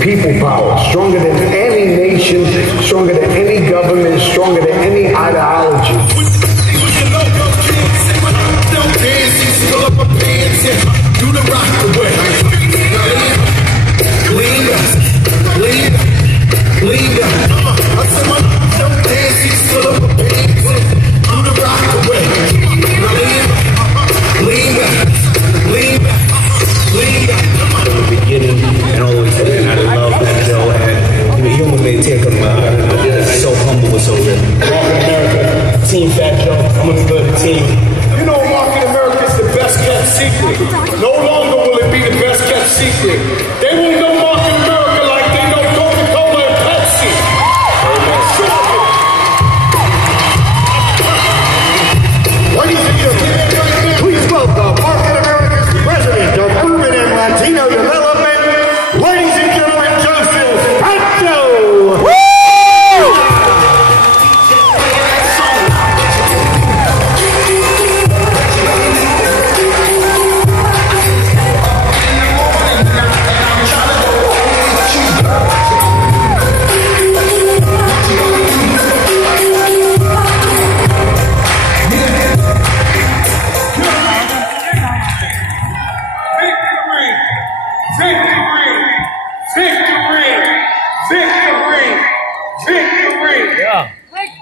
people power, stronger than any nation, stronger than any government, stronger than any ideology. And all the way to the end, I love that Joe, and he almost made take him so humble and so real. Market America, Team Fat Joe, I'm gonna go to the team. You know, Market America is the best kept secret. No longer will it be the best kept secret. They won't know Market America like they know Coca-Cola and Pepsi. Ladies and gentlemen, please welcome Market America's President of Urban and Latino Development, ladies and gentlemen, Joseph Pancho.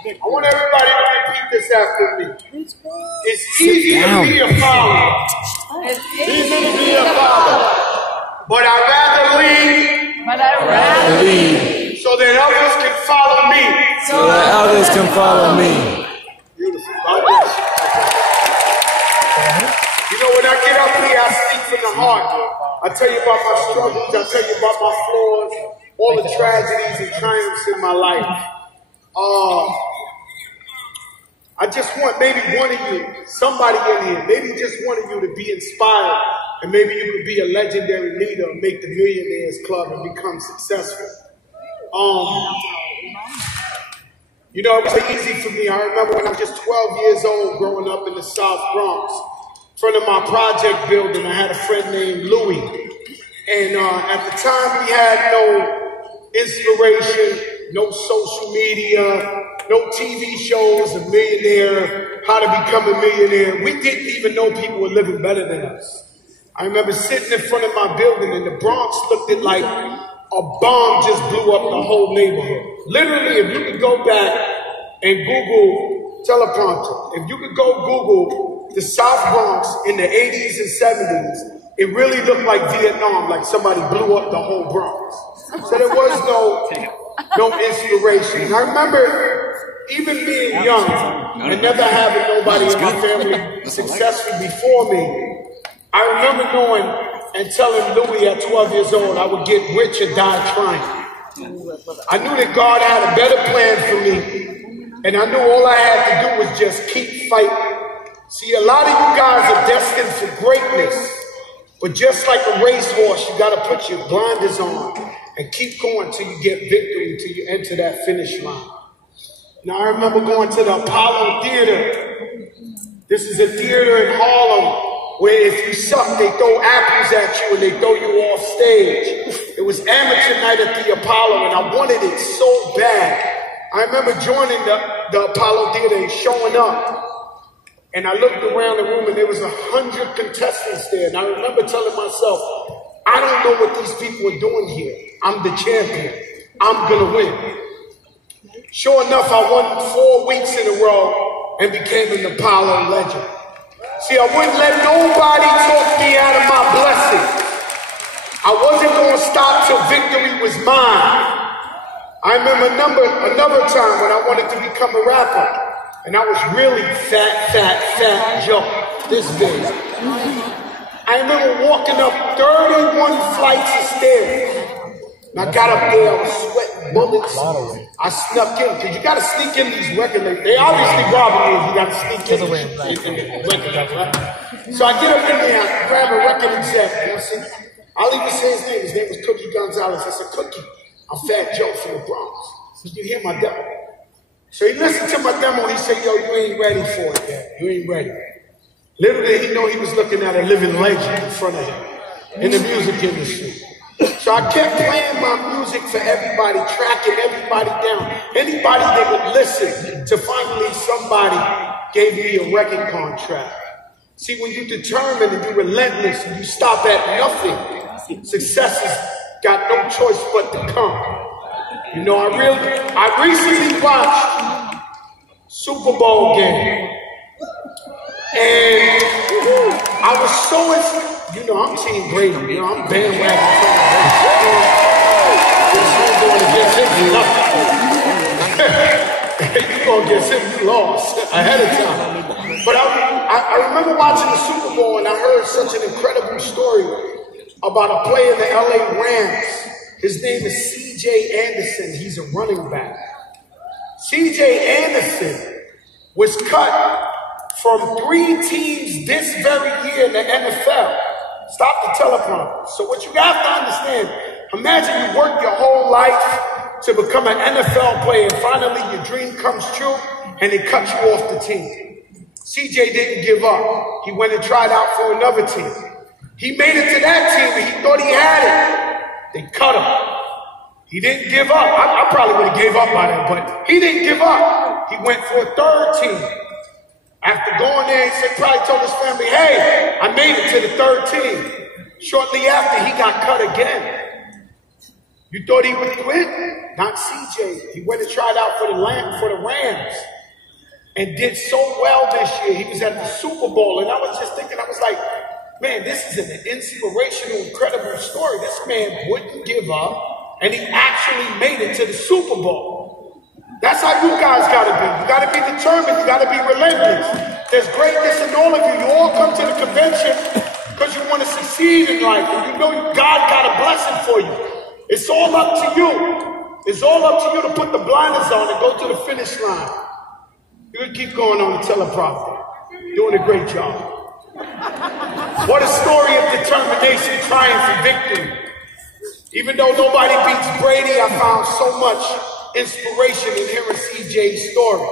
I want everybody to repeat this after me. It's easy to be a father. It's easy to be a father. But I'd rather lead. So that others can follow me. Beautiful. You know, when I get up here, I speak from the heart. I tell you about my struggles. I tell you about my flaws, all the tragedies and triumphs in my life. I just want maybe one of you, somebody in here, maybe just one of you to be inspired, and maybe you could be a legendary leader and make the Millionaires Club and become successful. You know, it was easy for me. I remember when I was just 12 years old, growing up in the South Bronx. In front of my project building, I had a friend named Louis. And at the time, we had no inspiration, no social media, no TV shows, a millionaire, how to become a millionaire. We didn't even know people were living better than us. I remember sitting in front of my building, and the Bronx looked at like a bomb just blew up the whole neighborhood. Literally, if you could go back and Google teleprompter, if you could go Google the South Bronx in the 80s and 70s, it really looked like Vietnam, like somebody blew up the whole Bronx. So there was no inspiration. I remember even being young and never having nobody in my family successful before me. I remember knowing and telling Louis at 12 years old I would get rich or die trying. I knew that God had a better plan for me, and I knew all I had to do was just keep fighting. See, a lot of you guys are destined for greatness, but just like a racehorse, you got to put your blinders on and keep going till you get victory, till you enter that finish line. Now, I remember going to the Apollo Theater. This is a theater in Harlem where if you suck, they throw apples at you and they throw you off stage. It was amateur night at the Apollo, and I wanted it so bad. I remember joining the Apollo Theater and showing up. And I looked around the room, and there was 100 contestants there. And I remember telling myself, I don't know what these people are doing here. I'm the champion. I'm going to win. Sure enough, I won 4 weeks in a row and became an Apollo legend. See, I wouldn't let nobody talk me out of my blessing. I wasn't going to stop till victory was mine. I remember another time when I wanted to become a rapper, and I was really fat Joe, this big. I remember walking up 31 flights of stairs. And I got up there, I was sweating bullets. I snuck in, because you got to sneak in these record labels. They obviously robbing you if you got to sneak in the record labels, right? So I get up in there, I grab a record exec, and I said, I'll even say his name was Cookie Gonzalez. I said, Cookie, I'm Fat Joe from the Bronx. Did you hear my demo? So he listened to my demo, he said, yo, you ain't ready for it yet. You ain't ready. Literally, he knew he was looking at a living legend in front of him in the music industry. So So I kept playing my music for everybody, tracking everybody down. Anybody that would listen, to finally somebody gave me a record contract. See, when you're determined and you're relentless and you stop at nothing, success has got no choice but to come. You know, I recently watched Super Bowl game. And I was so, you know, I'm Team Brady, you know, I'm bandwagon. You're going to get sick, you lost ahead of time. But I remember watching the Super Bowl and I heard such an incredible story about a player in the LA Rams. His name is C.J. Anderson. He's a running back. C.J. Anderson was cut from 3 teams this very year in the NFL. Stop the teleprompter. So what you have to understand, imagine you work your whole life to become an NFL player and finally your dream comes true and they cut you off the team. CJ didn't give up. He went and tried out for another team. He made it to that team and he thought he had it. They cut him. He didn't give up. I probably would have gave up by then, but he didn't give up. He went for a 3rd team. After going there, he probably told his family, hey, I made it to the 3rd team. Shortly after, he got cut again. You thought he would quit? Not CJ. He went and tried out for the Rams and did so well this year. He was at the Super Bowl, and I was just thinking, I was like, man, this is an inspirational, incredible story. This man wouldn't give up, and he actually made it to the Super Bowl. That's how you guys got to be. You got to be determined. You got to be relentless. There's greatness in all of you. You all come to the convention because you want to succeed in life, and you know God got a blessing for you. It's all up to you. It's all up to you to put the blinders on and go to the finish line. You can keep going on the teleprompter. Doing a great job. What a story of determination, triumph, and victory. Even though nobody beats Brady, I found so much inspiration in hearing CJ's story.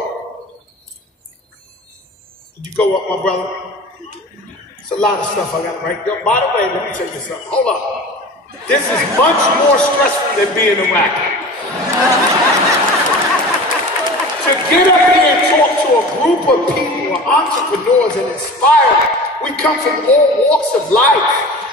Did you go up, my brother? It's a lot of stuff I got to write. By the way, let me tell you something. Hold up. This is much more stressful than being a rapper. To get up here and talk to a group of people, entrepreneurs, and inspire them. We come from all walks of life.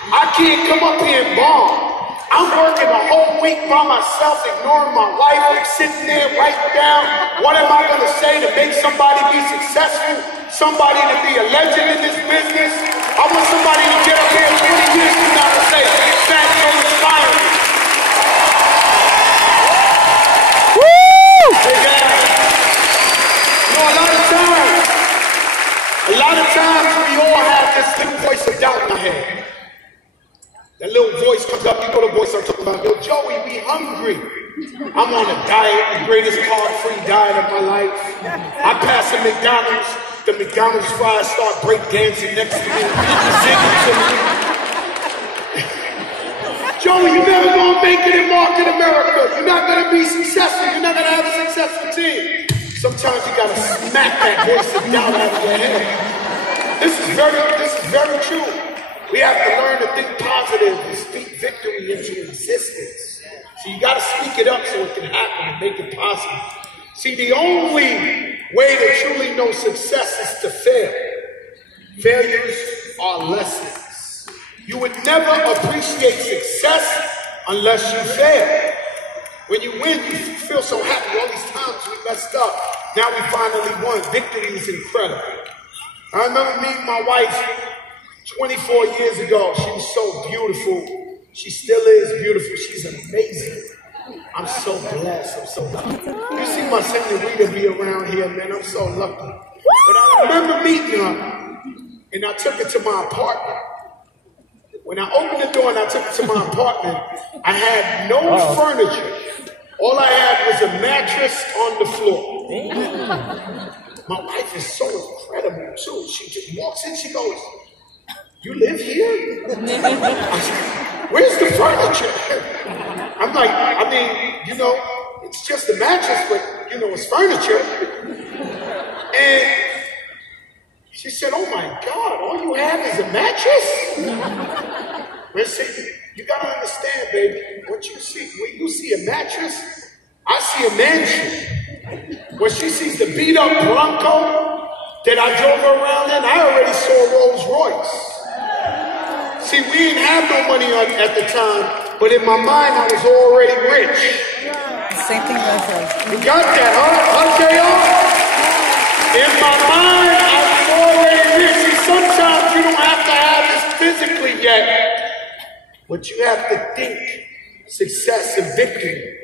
I can't come up here and bomb. I'm working a whole week by myself, ignoring my wife. I'm sitting there writing down, what am I going to say to make somebody be successful, somebody to be a legend in this business. I want somebody to get up here 20 years from now and say, that's so inspiring. Woo! You know, a lot of times we all have this little voice of doubt in our head. That little voice comes up, you know the voice I'm talking about. Yo, Joey, we hungry. I'm on a diet, the greatest carb-free diet of my life. I pass a McDonald's, the McDonald's fries start break dancing next to me, singing to me. Joey, you're never gonna make it in market America. You're not gonna be successful. You're not gonna have a successful team. Sometimes you gotta smack that voice of doubt out of your head. This is very true. We have to learn to think positive and speak victory into existence. So you got to speak it up so it can happen and make it possible. See, the only way to truly know success is to fail. Failures are lessons. You would never appreciate success unless you fail. When you win, you feel so happy. All these times we messed up. Now we finally won. Victory is incredible. I remember meeting my wife 24 years ago. She was so beautiful. She still is beautiful. She's amazing. I'm so blessed. I'm so lucky. You see my senorita be around here, man. I'm so lucky. But I remember meeting her, and I took her to my apartment. When I opened the door and I took her to my apartment, I had no furniture. All I had was a mattress on the floor. My wife is so incredible, too. She just walks in, she goes, you live here? I said, where's the furniture? I'm like, I mean, you know, it's just a mattress, but, you know, it's furniture. And she said, oh my God, all you have is a mattress? You gotta understand, baby, what you see, when you see a mattress, I see a mansion. When she sees the beat up Bronco that I drove her around in, I already saw Rolls Royce. See, we didn't have no money at the time, but in my mind, I was already rich. Same thing with us. You got that, huh, JR? In my mind, I was already rich. See, sometimes you don't have to have this physically yet, but you have to think success and victory.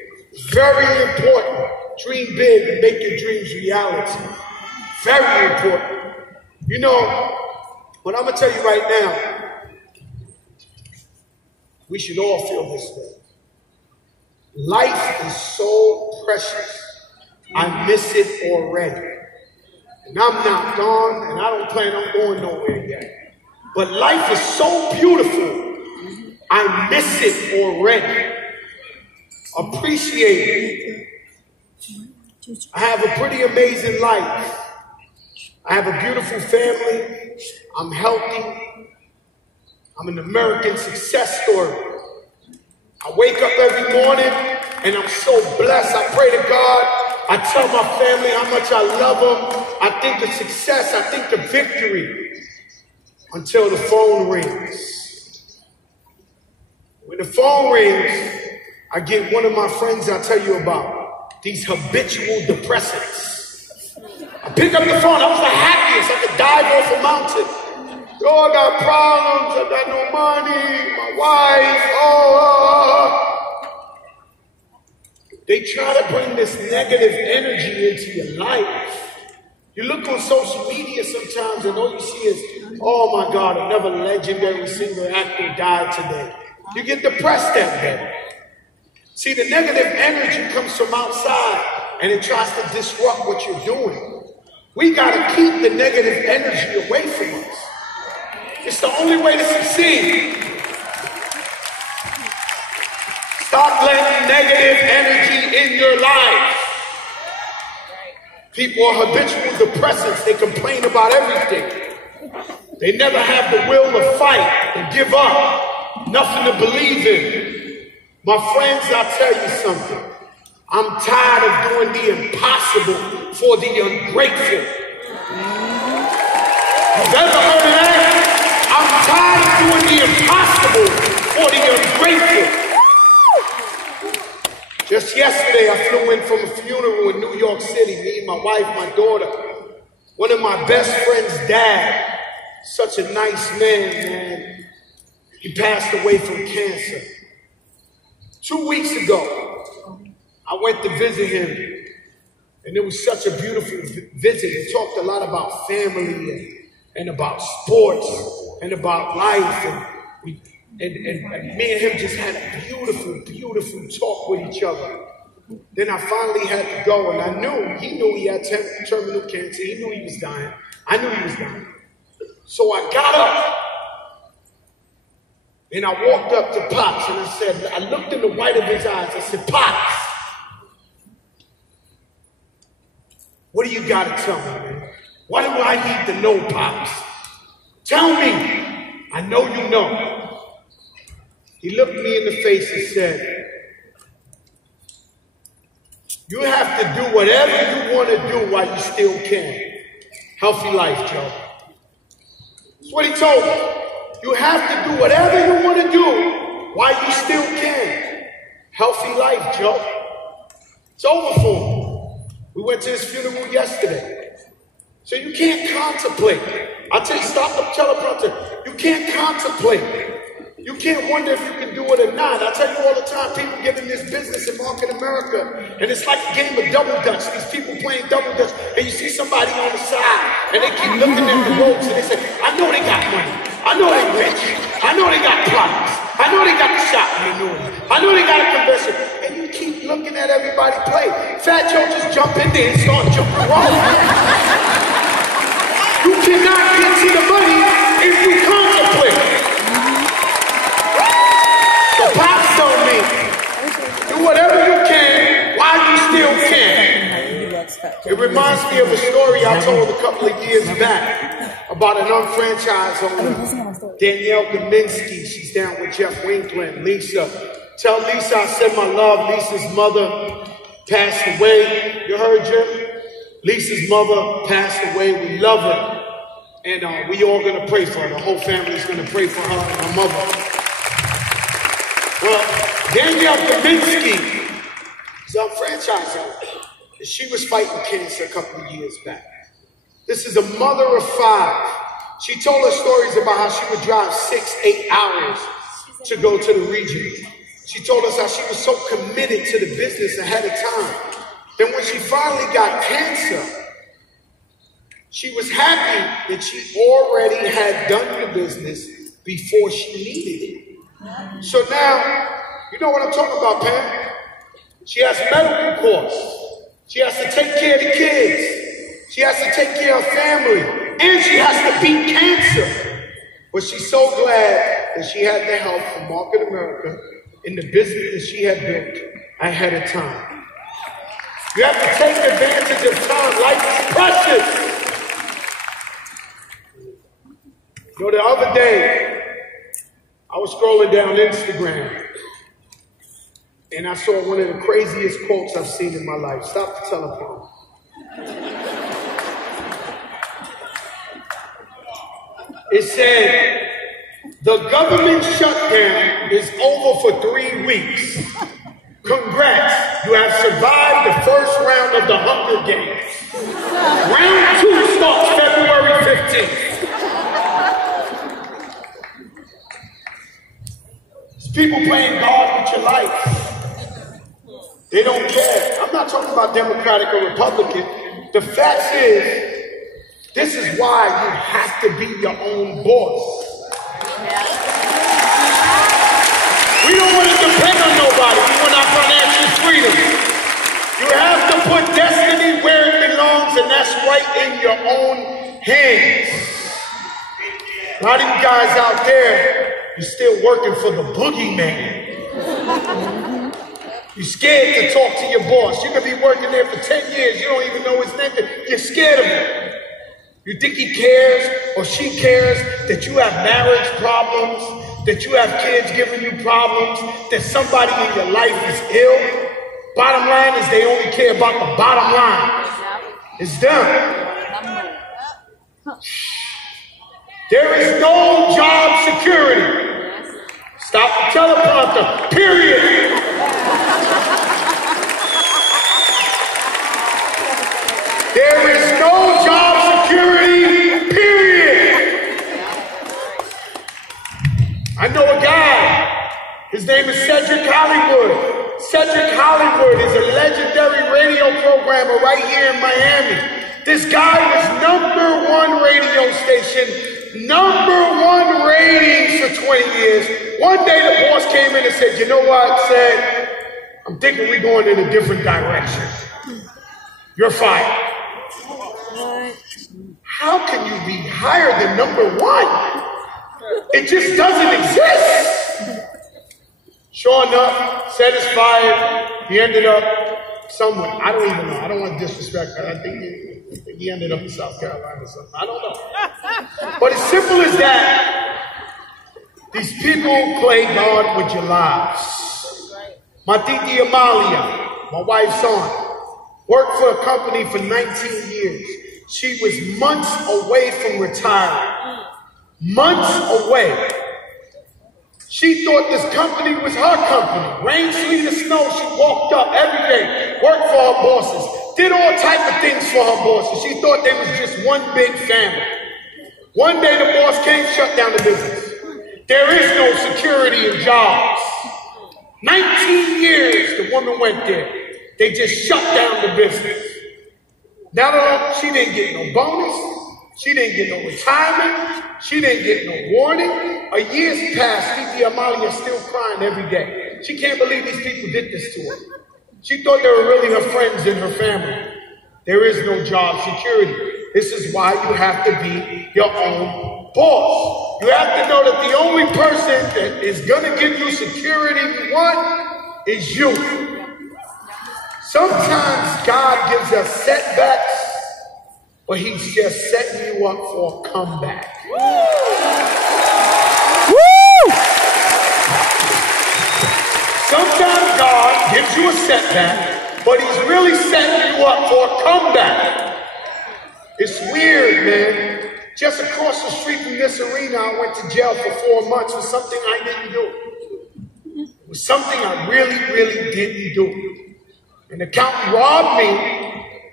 Very important. Dream big and make your dreams reality. Very important. You know, what I'm going to tell you right now, we should all feel this way. Life is so precious. I miss it already. And I'm not gone, and I don't plan on going nowhere yet. But life is so beautiful. I miss it already. Appreciate it. I have a pretty amazing life. I have a beautiful family. I'm healthy. I'm an American success story. I wake up every morning and I'm so blessed. I pray to God. I tell my family how much I love them. I think of success. I think of victory until the phone rings. When the phone rings, I get one of my friends I tell you about, these habitual depressants. I pick up the phone. I was the happiest. I could dive off a mountain. Oh, I got problems. I got no money. My wife. They try to bring this negative energy into your life. You look on social media sometimes and all you see is, oh my God, another legendary singer actor died today. You get depressed that day. See, the negative energy comes from outside and it tries to disrupt what you're doing. We got to keep the negative energy away from us. It's the only way to succeed. Stop letting negative energy in your life. People are habitual depressants. They complain about everything. They never have the will to fight and give up. Nothing to believe in. My friends, I'll tell you something. I'm tired of doing the impossible for the ungrateful. Have you ever heard of that? I'm tired of doing the impossible for the ungrateful. Just yesterday, I flew in from a funeral in New York City. Me, my wife, my daughter. One of my best friend's dad. Such a nice man. He passed away from cancer. 2 weeks ago, I went to visit him. And it was such a beautiful visit. He talked a lot about family and about sports and about life. And me and him just had a beautiful, beautiful talk with each other. Then I finally had to go, and he knew he had terminal cancer. He knew he was dying. I knew he was dying. So I got up, and I walked up to Pops, and I said, I looked in the white of his eyes. I said, Pops, what do you got to tell me, man? What do I need to know, Pops? Tell me. I know you know. He looked me in the face and said, you have to do whatever you want to do while you still can. Healthy life, Joe. That's what he told me. You have to do whatever you want to do while you still can. Healthy life, Joe. It's over for him. We went to his funeral yesterday. So you can't contemplate. I'll tell you, stop the teleprompter. You can't contemplate. You can't wonder if you can do it or not. I tell you all the time, people get in this business in market America, and it's like a game of double dutch. These people playing double dutch, and you see somebody on the side, and they keep looking at the ropes, and they say, I know they got money. I know they rich. I know they got products. I know they got the shop annuity. I know they got a convention. And you keep looking at everybody play. Fat Joe just jump in there and start jumping around. You cannot get to the money if you contemplate. So Pops told me, do whatever you can while you still can. It reminds me of a story I told a couple of years back about an unfranchised owner, Danielle Kaminsky. She's down with Jeff Winkler and Lisa. Tell Lisa I send my love. Lisa's mother passed away. You heard, Jim? Lisa's mother passed away. We love her. And we all going to pray for her. The whole family's going to pray for her and her mother. Well, Danielle Kaminsky is our franchise owner. She was fighting cancer a couple of years back. This is a mother of 5. She told us stories about how she would drive 6-8 hours to go to the region. She told us how she was so committed to the business ahead of time. Then when she finally got cancer, she was happy that she already had done the business before she needed it. So now, you know what I'm talking about, Pam? She has medical costs. She has to take care of the kids. She has to take care of family. And she has to beat cancer. But she's so glad that she had the help from Market America in the business that she had built ahead of time. You have to take advantage of time. Life is precious. You know, the other day, I was scrolling down Instagram, and I saw one of the craziest quotes I've seen in my life. Stop the telephone. It said, the government shutdown is over for 3 weeks. Congrats, you have survived the first round of the Hunger Games. Round 2 starts February 15th. It's people playing God with your life. They don't care. I'm not talking about Democratic or Republican. The fact is, this is why you have to be your own boss. We don't want to depend on nobody. We want our financial freedom. You have to put destiny where it belongs, and that's right in your own hands. A lot of you guys out there, you're still working for the boogeyman. You're scared to talk to your boss. You could be working there for 10 years. You don't even know his name. You're scared of him. You think he cares or she cares that you have marriage problems, that you have kids giving you problems, that somebody in your life is ill. Bottom line is they only care about the bottom line. It's done. There is no job security. Stop the teleprompter, period. There is no job security, period. I know a guy, his name is Cedric Hollywood. Cedric Hollywood is a legendary radio programmer right here in Miami. This guy was #1 radio station, #1 ratings for 20 years. One day the boss came in and said, you know what, said, I'm thinking we're going in a different direction. You're fired. How can you be higher than #1? It just doesn't exist. Sure enough, satisfied, he ended up somewhere. I don't even know. I don't want to disrespect her. I think he ended up in South Carolina or something. I don't know. But as simple as that, these people play God with your lives. My Titi Amalia, my wife's aunt, worked for a company for 19 years. She was months away from retiring. Months away. She thought this company was her company. Rain, sleet, or snow, she walked up every day, worked for her bosses, did all type of things for her bosses. She thought they was just one big family. One day the boss came, shut down the business. There is no security in jobs. 19 years the woman went there. They just shut down the business. Now she didn't get no bonus. She didn't get no retirement. She didn't get no warning. A year's passed. Titi Amalia is still crying every day. She can't believe these people did this to her. She thought they were really her friends and her family. There is no job security. This is why you have to be your own boss. You have to know that the only person that is going to give you security you want is you. Sometimes God gives us setbacks but he's just setting you up for a comeback. Sometimes God gives you a setback, but he's really setting you up for a comeback. It's weird, man. Just across the street from this arena, I went to jail for 4 months for something I didn't do. It was something I really, really didn't do. An accountant robbed me.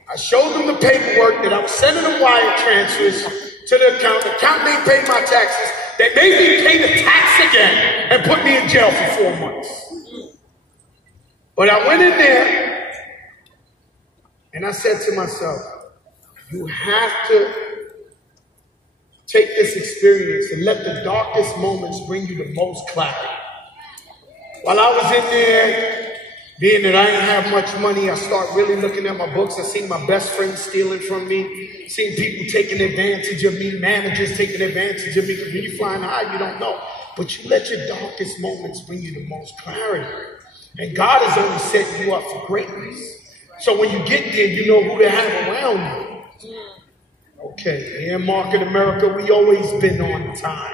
I showed them the paperwork that I was sending them wire transfers to the accountant. The accountant didn't pay my taxes. They made me pay the tax again and put me in jail for 4 months. But I went in there and I said to myself, you have to take this experience and let the darkest moments bring you the most clarity. While I was in there, being that I didn't have much money, I started really looking at my books. I seen my best friends stealing from me, seen people taking advantage of me, managers taking advantage of me. Because when you're flying high, you don't know. But you let your darkest moments bring you the most clarity. And God is only setting you up for greatness. So when you get there, you know who to have around you. Okay, in Market America, we always been on time.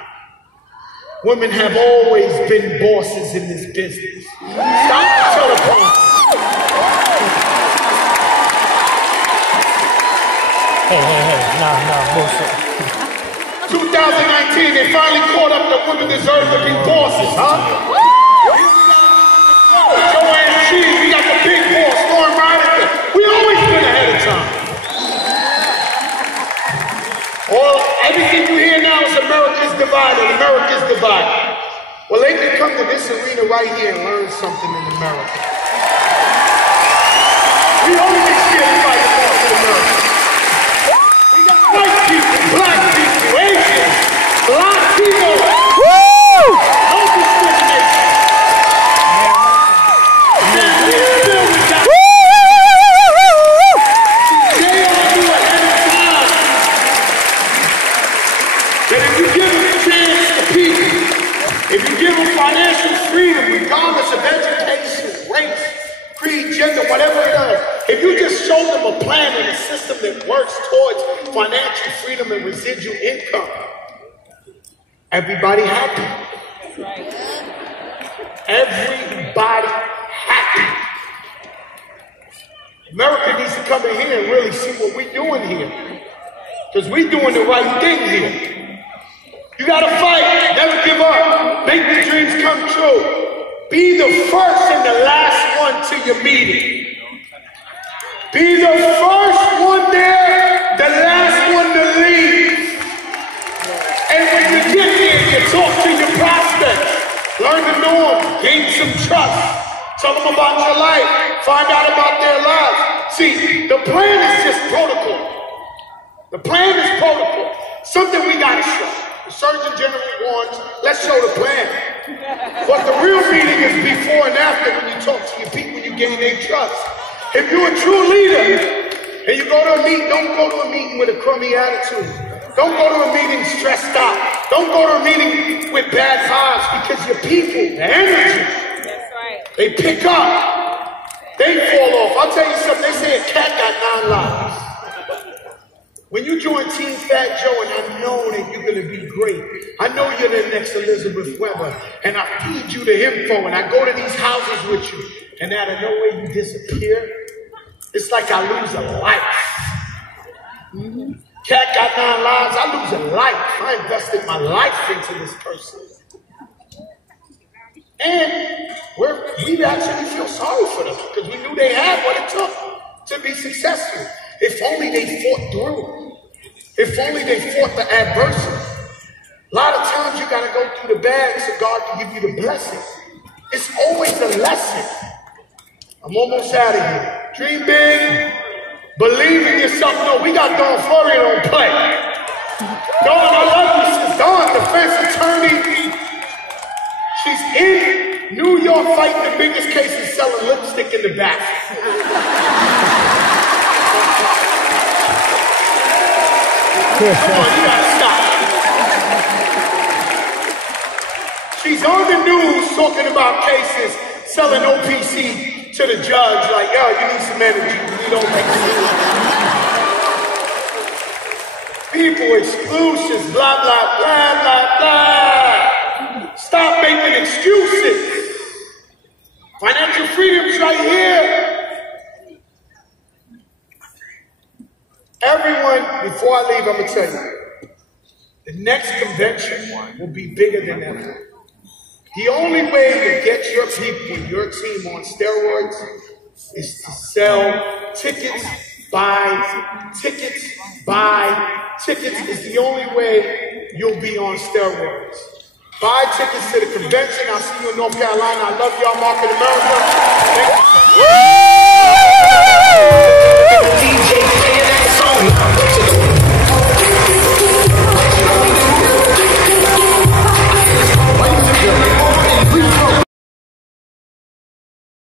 Women have always been bosses in this business. Stop the telephone. Hey, nah, bullshit. 2019, they finally caught up that women deserve to be bosses, huh? Joanne Cheese, we got the big boss, Lauren Ryder. We always been ahead of time. Well, everything you hear now is America's divided. America's divided. Well, they can come to this arena right here and learn something in America. We only get scared to fight in America. We got white people, black people, Asians, Latino. Woo! No discrimination. If you give them financial freedom, regardless of education, race, creed, gender, whatever it is, if you just show them a plan and a system that works towards financial freedom and residual income, everybody happy. Everybody happy. America needs to come in here and really see what we're doing here. Because we're doing the right thing here. You gotta fight, never give up, make the dreams come true. Be the first and the last one to your meeting. Be the first one there, the last one to leave. And when you get there, you talk to your prospects. Learn to know them, gain some trust. Tell them about your life, find out about their lives. See, the plan is just protocol. The plan is protocol. Something we gotta show. The Surgeon General warns, let's show the plan. But the real meaning is before and after when you talk to your people, you gain their trust. If you're a true leader and you go to a meeting, don't go to a meeting with a crummy attitude. Don't go to a meeting stressed out. Don't go to a meeting with bad vibes because your people, the energy, they pick up. They fall off. I'll tell you something, they say a cat got 9 lives. When you join Team Fat Joe, and I know that you're going to be great. I know you're the next Elizabeth Weber, and I feed you the info, and I go to these houses with you, and out of nowhere you disappear. It's like I lose a life. Cat got 9 lives, I lose a life. I invested my life into this person. And we actually feel sorry for them, because we knew they had what it took to be successful. If only they fought through. If only they fought the adversity. A lot of times you got to go through the bad so God can give you the blessing. It's always a lesson. I'm almost out of here. Dream big. Believe in yourself. No, we got Dawn Flurry on play. Dawn, I love you. She's Dawn, defense attorney. She's in New York fighting the biggest cases selling lipstick in the back. Come on, you gotta stop. She's on the news talking about cases, selling OPC to the judge, like, yo, you need some energy. You don't make sense. people, exclusions, blah, blah, blah, blah, blah. Stop making excuses. Financial freedom is right here. Everyone, before I leave, I'm going to tell you, the next convention will be bigger than ever. The only way to get your people and your team on steroids is to sell tickets, buy tickets, buy tickets is the only way you'll be on steroids. Buy tickets to the convention. I'll see you in North Carolina. I love y'all, Market America. Thank you.